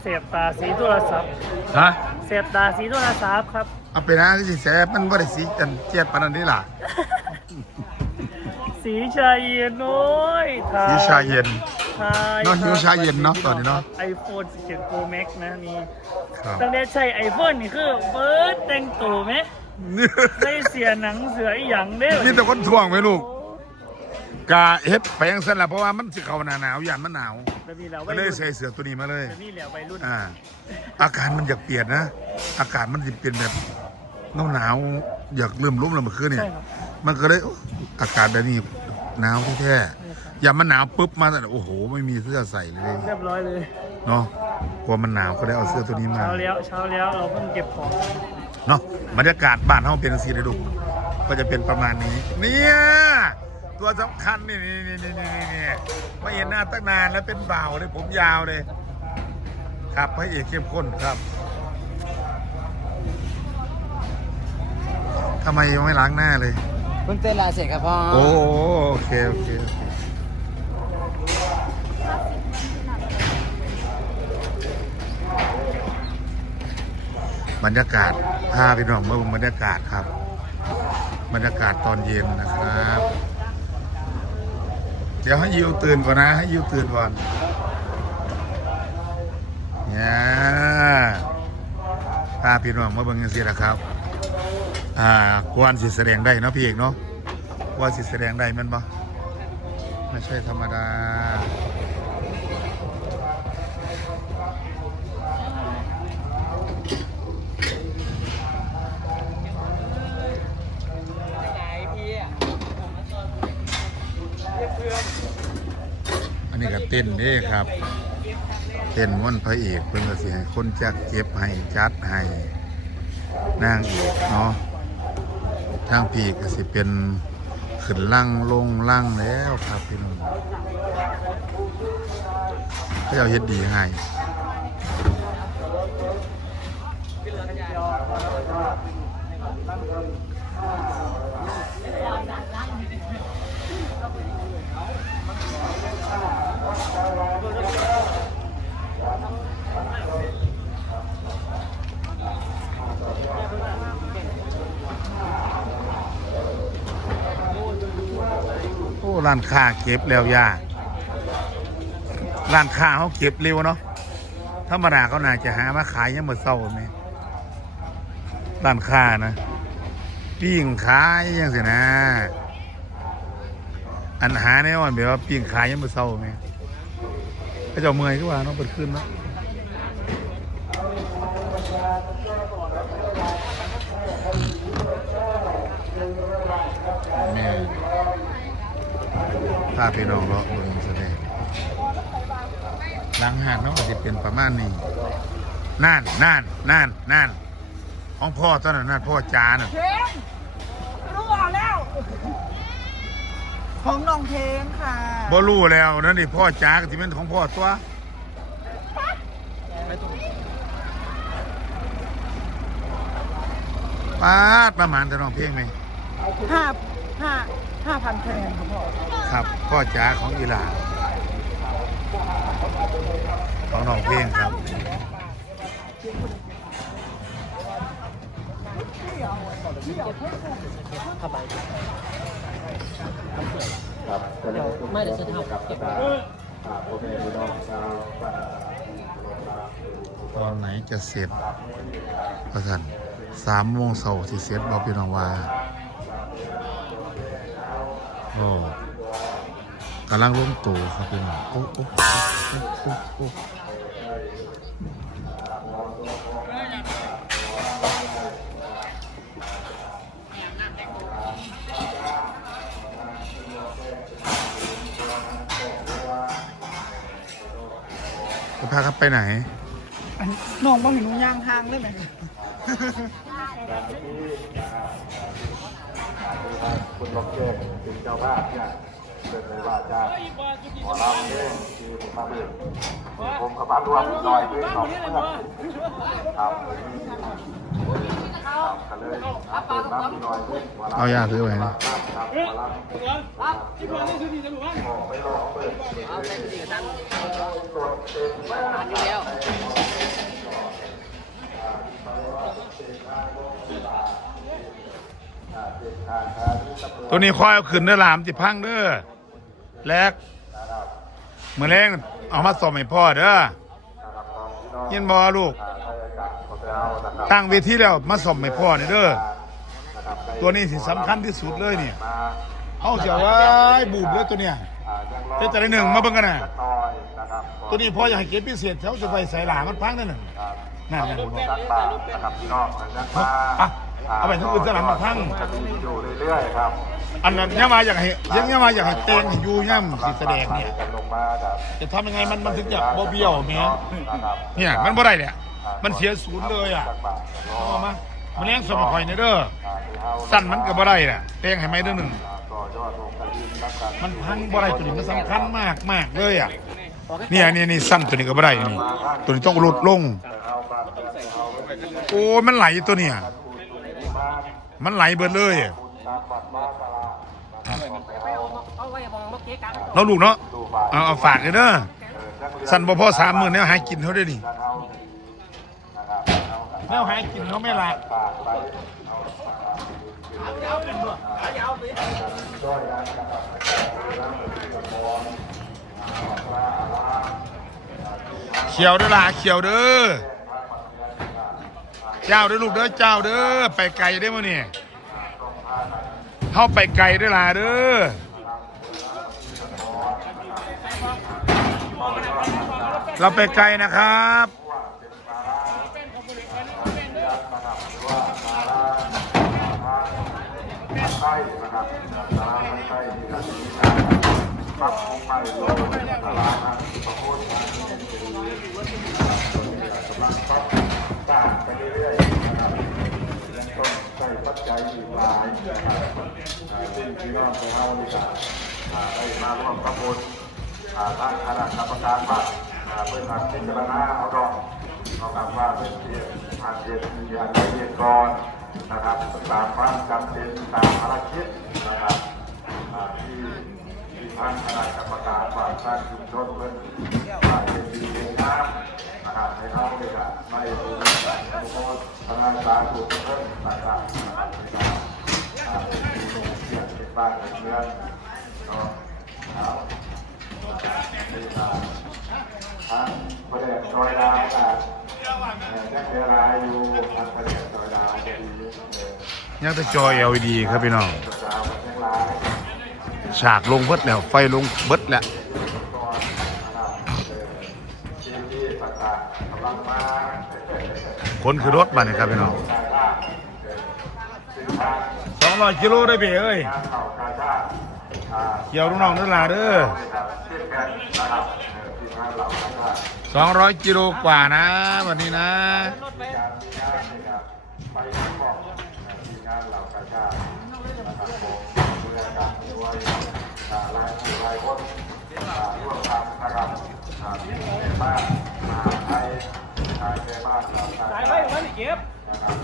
เสียบตาสีโทรศัพท์ฮะเสียบตาสีโทรศัพท์ครับเอาไปนะที่สิแสบมันบ่ได้สีจันเจียดปานนั้นนี่ล่ะสีชาเย็นโอ้ยถ่ยสีชาเย็น ถ่ายเนอะหิวชาเย็นเนอะตอนนี้เนอะ ไอโฟน17 Pro Max นะนี่ครับ ตั้งแต่ใช้ไอโฟนนี่คือเบิร์ดแต่งตัวไหมได้เสียหนังเสืออีหยังเด้อนี่แต่คนท่วงไหมลูกกะเฮ็ดไปยังซั่นล่ะเพราะว่ามันสิเข้าหน้าหนาวยามมันหนาว แล้วนี่แล้วก็เลยใส่เสื้อตัวนี้มาเลยแล้วนี่แล้ววัยรุ่นอ่า อากาศมันอยากเปลี่ยนนะ อากาศมันจะเปลี่ยนแบบหนาวหนาวๆอยากเริ่มรุ่มแล้วเมื่อคืนเนี่ย ใช่ครับ มันก็เลยโอ๊ะอากาศแบบนี้หนาวแท้ๆอย่ามันหนาวปุ๊บมาแต่โอ้โห ไม่มีเสื้อใส่เลยเรียบร้อยเลยเนาะกลัวมันหนาวก็เลยเอาเสื้อตัวนี้มา เช้าแล้วเช้าแล้วเราเพิ่งเก็บของเนาะบรรยากาศบ้านเฮาเป็นสีได้ดูก็จะเป็นประมาณนี้ เนี่ย ตัวสำคัญนี่นี่นี่นี่นี่นี่ไม่เห็นหน้าตั้งนานแล้วเป็นบ่าวเลยผมยาวเลย ครับพระเอกเข้มข้นครับทำไมยังไม่ล้างหน้าเลย เพิ่งเต้นลาเสร็จครับพ่อโอ้โอเคโอเคโอเคบรรยากาศพาพี่น้องมาเบิ่งบรรยากาศครับ บรรยากาศตอนเย็นนะครับเดี๋ยวให้ยิวตื่นก่อนนะ ให้ยิวตื่นก่อนเนี่ยพาพี่น้องมาเบิ่งกันสิละครับ อ่ากวนสิแสดงได้เนาะพี่เอกเนาะกวนสิแสดงได้มันบ่ไม่ใช่ธรรมดา เต้นเด้ครับ เต้นม่วนพระเอกเพิ่นก็สิให้คนจัดเก็บให้จัดให้นางเอกเนาะทางพี่ก็สิเป็นขึ้นล่างลงล่างแล้วครับพี่น้องก็เอาเฮ็ดดีให้ ร้านค้าเก็บแล้วยาร้านค้าเขาเก็บเร็วเนาะธรรมดาเขาน่าจะหามาขายยังมื่อเศร้าไหมร้านค้านะปิ้งขายยังสินะ อันหาแน่วันแบบว่าปิ้งขายยังมื่อเศร้าไหมก็จะเอาเมื่อยก็ว่าเนาะเปิดขึ้นเนาะแม่ พาพี่น้องเลาะเบิ่งแสดงหลังหาดเนาะก็จะเป็นประมาณนี้นั่นนั่นนั่นนั่นของพ่อตอนนั้นนั่นพ่อจาน่ะเพลงรู้ออกแล้ว ของน้องเพลงค่ะบ่รู้แล้วนั่นนี่พ่อจากที่เป็นของพ่อตัวป้าดประมาณจะน้องเพลงไหมห้า ห้าห้าพันคะแนนครับพ่อครับพ่อจ๋าของอีหลาของน้องเพลงครับไม่เดี๋ยวจะทำเก็บตอนไหนจะเสร็จประสันสามโมงเสาร์ที่เสร็จบอกพี่น้องว่า โอ้กำลังลงตัวครับพี่น้องโอ้โอ้โอ้โอ้จะพาครับไปไหน น้องบ้องเห็นหนูย่างทางได้ไหม คุณล็อกเจนเป็นเจ้าภาพเนี่ยเป็นในว่าจะขอรับเองคือผมมาเองผมกับพระรวมหน่อยด้วยสองอนครับเอายาซื้อไปนะเอา ตั้งอยู่แล้วตัวนี้คอยเอาขึ้นเด้อหลามจิพังเด้อแลกเมื่อแรงเอามาส่งให้พ่อเด้อเย็นบอลูก ตั้งเวทีแล้วมาส่งให้พ่อเนี่ยเด้อตัวนี้สิสำคัญที่สุดเลยเนี่ยเอาเสียวไว้บูบเลยตัวเนี้ยเจ๊จะได้หนึ่งมาเบิ่งกันนะตัวนี้พ่ออยากให้เก็บพิเศษแถวจะไปใส่หลามันพังนั่นน่ะนั่นน่ะนะครับพี่น้องนะครับมาอะ เอาไปทั้งอื่นสลับมาพังอยู่เรื่อยๆครับอันนั้นเนี่ยมาอยากให้ยังเนี่ยมาอยากให้เตงให้อยู่ย่ำสิแสดงเนี่ยกันลงมาครับจะทำยังไงมันมันถึงจะบ่เบี้ยวแหม่นะครับเนี่ยมันบ่ได้เนี่ยมันเสียศูนย์เลยอะจักบาทรอเอามามันแรงสมคอยในเด้ออ่าที่เฮาสั้นมันก็บ่ได้น่ะเตงให้ไหมเด้อหนึ่งอ่าต่อยอดลงกระดิ่งนักการมันพังบ่ได้ตัวนี้มันสำคัญมากมากเลยอะเนี่ยนี่นี่สั้นตัวนี้ก็บ่ได้นี่ตัวนี้ต้องลดลงเอาบ้านเอาไว้ที่โอ้ยมันไหลตัวเนี่ยบ้าน มันไหลเบิดเลยตามบัตรบ้านตลาดนะครับเอาเอาไว้มองเมื่อกี้กันเราลูกเนาะดูบ้านเอาเอาฝากเลยเด้อสั้นบ่พอสามหมื่นเนี่ยหากินเขาได้นี่การเอานะครับเอากันแนวหากินเขาไม่หลักฝากไปเอาช่วยกันนะครับเขียวเด้อล่ะเขียวเด้อ เจ้าเด้อลูกเด้อเจ้าเด้อไปไกลได้อมื้อนี่ยเข้าไปไกลเด้อล่ะเด้อเราไปไกลนะครับใช่นะครับตลาดใช่ที่เรามีการปรับปรุงใหม่โลกตลาดนะขอโทษนะที่เป็นดีนะครับกำลังปรับสร้างไปเรื่อย ปัจจัยอีกหลายนะครับอ่าซึ่งพี่น้องของเรานี่ก็อ่าได้มาร่วมกับบุญอ่าทางคณะกรรมการวัดอ่าเพื่อทำพิจารณาเอาดอกเอาคำว่าเป็นเพียงผ่านเรียนมีอย่างละเอียดก่อนนะครับตามความจำเป็นตามภารกิจนะครับที่ที่ทางคณะกรรมการฝ่ายการชุมชนเพื่อนฝ่ายเป็นดีเป็นงามนะครับให้เขาเลยครับไม่รู้ทุก คนทำงานสาธุเพื่อนต่างๆารอ่าเป็นเสียงเป็นบ้านเป็นเมืองเนาะเอานี่ครับทางประเด็นซอยดาวครับยังเวลาอยู่ทางประเด็นซอยดาวจะดีเออยังแต่จอ LED ครับพี่น้อง ฉากลงเบิดแล้ว ไฟลงเบิดแล้ว ก่อนนะครับเออที่ที่ต่างๆกำลังมา คนคือรถมาเนี่ยครับพี่น้องสองร้อยกิโลได้เบ้เอ้ยงานเลยเกี่ยวลูกน้องเด้อล่ะเด้อสองร้อยกิโลกว่านะวันนี้นะไปที่บอกทีมงานเหล่ากาชาตินะครับผมเพื่อการด้วยอ่ายผู้รายคนร่วมทำนะครับที่ในบ้าน สาไทยไทยในบ้านเราไทยไว้ไว้เก็บนะครับ